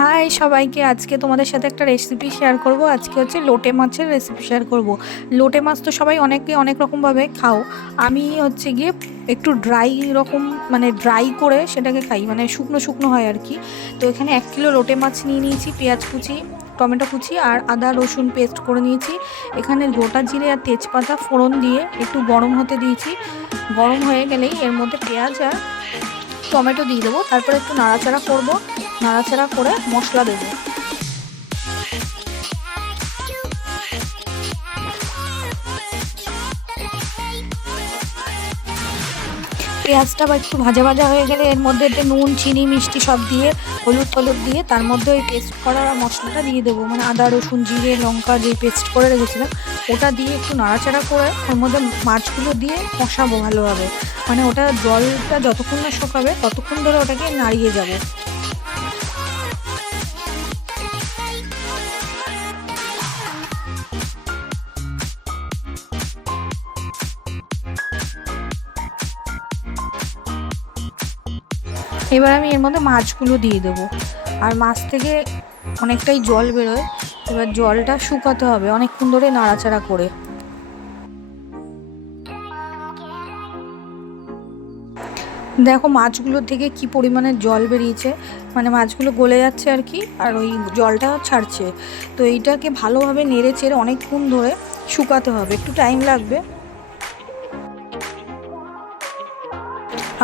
High সবাইকে, আজকে তোমাদের সাথে একটা রেসিপি শেয়ার করব। আজকে হচ্ছে লোটে মাছের রেসিপি শেয়ার করব। লোটে মাছ তো সবাই অনেক রকমভাবে খাও। আমি হচ্ছে গিয়ে একটু ড্রাই রকম, মানে ড্রাই করে সেটাকে খাই, মানে শুকনো শুকনো হয় আর কি। তো এখানে 1 কিলো লোটে মাছ নিয়ে নিয়েছি, পেঁয়াজ কুচি, টমেটো কুচি আর আদা রসুন পেস্ট করে নিয়েছি। এখানে গোটা জিরে আর তেজপাতা ফোড়ন দিয়ে একটু গরম হতে দিয়েছি। গরম হয়ে গেলেই এর মধ্যে পেঁয়াজ আর টমেটো দিয়ে দেবো। তারপরে একটু নাড়াচাড়া করব, নাড়াচাড়া করে মশলা দেবো। পেঁয়াজটা বা একটু ভাজা ভাজা হয়ে গেলে এর মধ্যে একটু নুন চিনি মিষ্টি সব দিয়ে হলুদ দিয়ে তার মধ্যে ওই পেস্ট করা মশলাটা দিয়ে দেবো, মানে আদা রসুন জিরে লঙ্কা যে পেস্ট করে রেখেছিলাম ওটা দিয়ে একটু নাড়াচাড়া করে ওর মধ্যে মাছগুলো দিয়ে কষাবো ভালোভাবে। মানে ওটা জলটা যতক্ষণ না শুকাবে ততক্ষণ ধরে ওটাকে নাড়িয়ে যাবো। এবার আমি এর মধ্যে মাছগুলো দিয়ে দেবো। আর মাছ থেকে অনেকটাই জল বেরোয়, এবার জলটা শুকাতে হবে অনেকক্ষণ ধরে নাড়াচাড়া করে। দেখো মাছগুলোর থেকে কি পরিমাণে জল বেরিয়েছে, মানে মাছগুলো গলে যাচ্ছে আর কি, আর ওই জলটা ছাড়ছে। তো এইটাকে ভালোভাবে নেড়ে চেড়ে অনেকক্ষণ ধরে শুকাতে হবে, একটু টাইম লাগবে।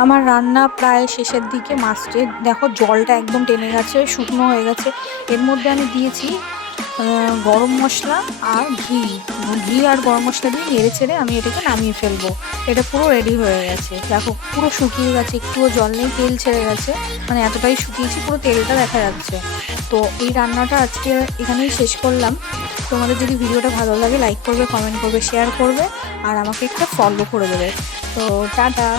আমার রান্না প্রায় শেষের দিকে, মাছটে দেখো জলটা একদম টেনে গেছে, শুকনো হয়ে গেছে। এর মধ্যে আমি দিয়েছি গরম মশলা আর ঘি। ঘি আর গরম মশলা দিয়ে নেড়ে চেড়ে আমি এটাকে নামিয়ে ফেলবো। এটা পুরো রেডি হয়ে গেছে, দেখো পুরো শুকিয়ে গেছে, একটুও জল নেই, তেল ছেড়ে গেছে, মানে এতটাই শুকিয়েছি পুরো তেলটা দেখা যাচ্ছে। তো এই রান্নাটা আজকে এখানেই শেষ করলাম। তোমাদের যদি ভিডিওটা ভালো লাগে লাইক করবে, কমেন্ট করবে, শেয়ার করবে আর আমাকে একটা ফলো করে দেবে। তো টাটা।